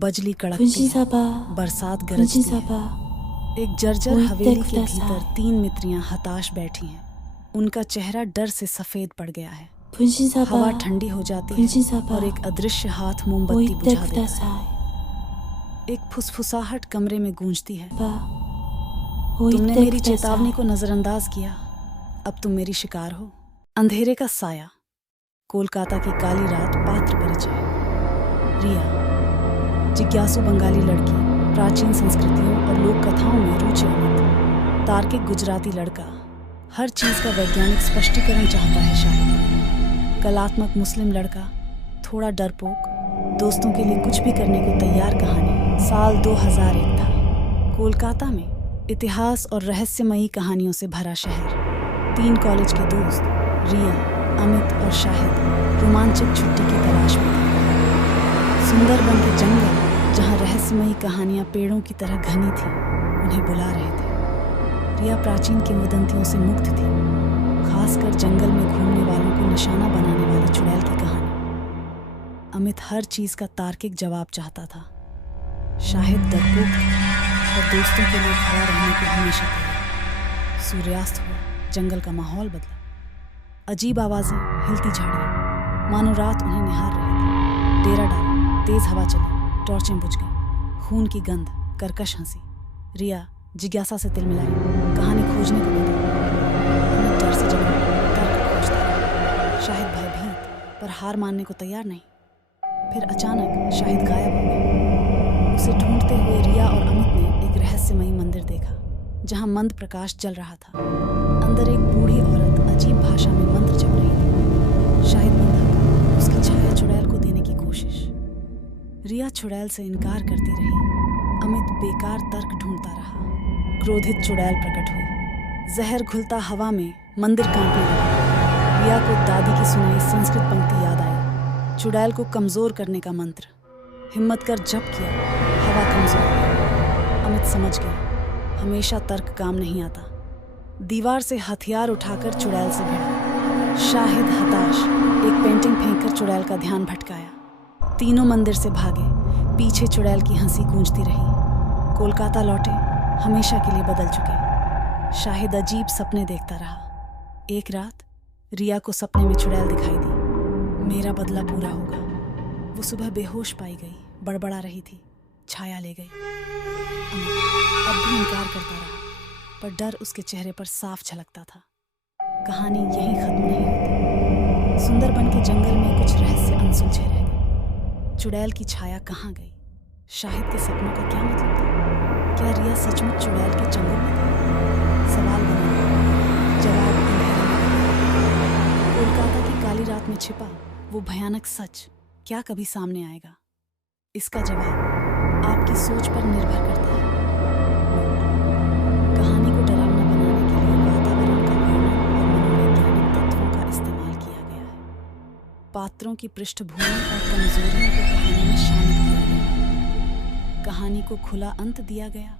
बजली कड़कती है, बरसात गरजती है। एक जर्जर हवेली के भीतर 3 मित्रियां हताश बैठी हैं। उनका चेहरा डर से सफेद पड़ गया है। हवा ठंडी हो जाती है और एक अदृश्य हाथ मोमबत्ती बुझा देता है। एक फुसफुसाहट कमरे में गूंजती है। तुमने मेरी चेतावनी को नजरअंदाज किया, अब तुम मेरी शिकार हो। अंधेरे का साया, कोलकाता की काली रात, पात्र परिचय। रिया, जिज्ञासु बंगाली लड़की, प्राचीन संस्कृतियों और लोक कथाओं में रुचि अमित, तार्किक गुजराती लड़का, हर चीज का वैज्ञानिक स्पष्टीकरण चाहता है शायद। कलात्मक मुस्लिम लड़का, थोड़ा डरपोक, दोस्तों के लिए कुछ भी करने को तैयार। कहानी साल 2001 था। कोलकाता में इतिहास और रहस्यमयी कहानियों से भरा शहर। 3 कॉलेज के दोस्त, रिया, अमित और शाहिद, रोमांचक छुट्टी की तलाश में थे। सुंदरबन के जंगल, जहां रहस्यमयी कहानियां पेड़ों की तरह घनी थीं, उन्हें बुला रहे थे। रिया प्राचीन किंवदंतियों से मुक्त थी, खासकर जंगल में घूमने वालों को निशाना बनाने वाली चुड़ैल की कहानी। अमित हर चीज का तार्किक जवाब चाहता था। शाहिद डरपोक था और दोस्तों के लिए खड़ा रहने को हमेशा तैयार। सूर्यास्त हुआ, जंगल का माहौल बदला। अजीब आवाजें, हिलती झाड़ियां, मानो रात उन्हें निहार रही थी। डेरा डाला, तेज हवा चली, टॉर्चें बुझ गईं। खून की गंध, कर्कश हंसी। रिया जिज्ञासा से तिलमिलाई, कहानी खोजने को लगी। अमित डर से जगा, तर्क खोजता रहा। शाहिद भयभीत, पर हार मानने को तैयार नहीं। फिर अचानक शाहिद गायब हो गया। उसे ढूंढते हुए रिया और अमित ने एक रहस्यमयी मंदिर देखा, जहां मंद प्रकाश जल रहा था। अंदर एक बूढ़ी औरत अजीब भाषा में मंत्र जप रही थी। शाहिद बंधक, उसकी छाया चुड़ैल को देने की कोशिश। रिया चुड़ैल से इनकार करती रही। अमित बेकार तर्क ढूंढता रहा। क्रोधित चुड़ैल प्रकट हुई। जहर घुलता हवा में मंदिर कांपने लगा। रिया को दादी की सुनाई संस्कृत पंक्ति याद आई। चुड़ैल को कमजोर करने का मंत्र। हिम्मत कर जप किया, हवा कमजोर हुई। अमित समझ गया, हमेशा तर्क काम नहीं आता। दीवार से हथियार उठाकर चुड़ैल से भिड़ा। शाहिद हताश, एक पेंटिंग फेंककर चुड़ैल का ध्यान भटकाया। तीनों मंदिर से भागे। पीछे चुड़ैल की हंसी गूंजती रही। कोलकाता लौटे, हमेशा के लिए बदल चुके। शाहिद अजीब सपने देखता रहा। एक रात रिया को सपने में चुड़ैल दिखाई दी। मेरा बदला पूरा होगा। वो सुबह बेहोश पाई गई, बड़बड़ा रही थी, छाया ले गई। अब भी इनकार करता रहा, पर डर उसके चेहरे पर साफ झलकता था। कहानी यहीं खत्म नहीं होती। सुंदरबन के जंगल में कुछ रहस्य अनसुलझे रह गए। चुड़ैल की छाया कहाँ गई? शाहिद के सपनों का क्या मतलब था? क्या रिया सचमुच चुड़ैल के चंगुल में थी? सवाल बने, जवाब अंधेरे में। कोलकाता की काली रात में छिपा वो भयानक सच क्या कभी सामने आएगा? इसका जवाब आपकी सोच पर निर्भर करता है। कहानी को डरावना बनाने के लिए वातावरण का वर्णन और मनोवैज्ञानिक तत्वों का इस्तेमाल किया गया है। पात्रों की पृष्ठभूमि और कमजोरियों को कहानी में शामिल किया गया। कहानी को खुला अंत दिया गया।